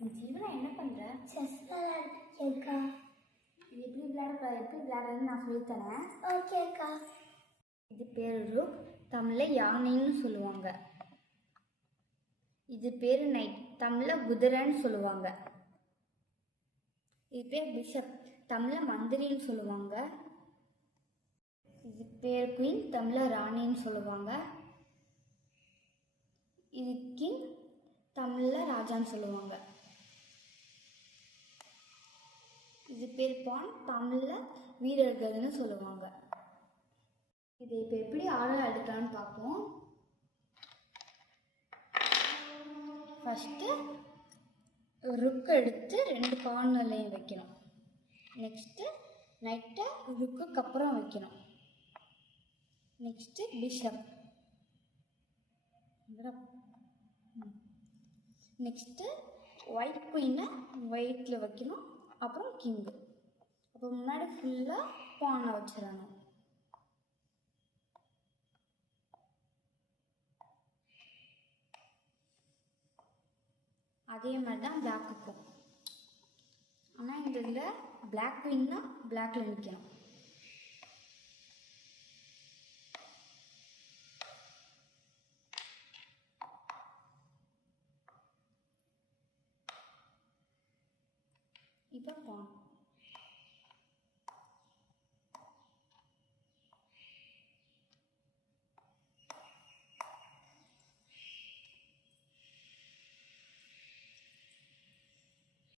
ஜீவனா என்ன பண்ற? செஸ் விளையாடுறேன்க்கா. இது எப்படி விளையாடுறதுன்னு நான் சொல்லித்தரேன். ஓகேக்கா. இது பேர் ருக், தமிழில் யானைன்னு சொல்லுவாங்க. இது பேர் நைட், தமிழில் குதிரைன்னு சொல்லுவாங்க. இது பேர் பிஷப், தமிழில் மந்திரின்னு சொல்லுவாங்க. இது பேர் குயின், தமிழில் ராணின்னு சொல்லுவாங்க. இது கிங், தமிழில் ராஜான்னு சொல்லுவாங்க. இது பேர் பான், தமிழில் வீரர்கள்னு சொல்லுவாங்க. இதை இப்போ எப்படி ஆர்டர் எடுக்கலான்னு பார்ப்போம். ஃபஸ்ட்டு ருக் எடுத்து 2 கார்னர்லையும் வைக்கணும். நெக்ஸ்ட்டு நைட்டை ருக்குக்கு அப்புறம் வைக்கணும். நெக்ஸ்ட்டு பிஷப், நெக்ஸ்ட்டு ஒயிட் குயினை ஒயிட்டில் வைக்கணும். அப்புறம் கிங்கு, அப்போ முன்னாடி ஃபுல்லாக பானை வச்சிடணும். அதே மாதிரி தான் பிளாக்குக்கும். ஆனால் இந்த இதில் பிளாக் குயின்னா பிளாக்ல நிற்கணும். இப்போ பான்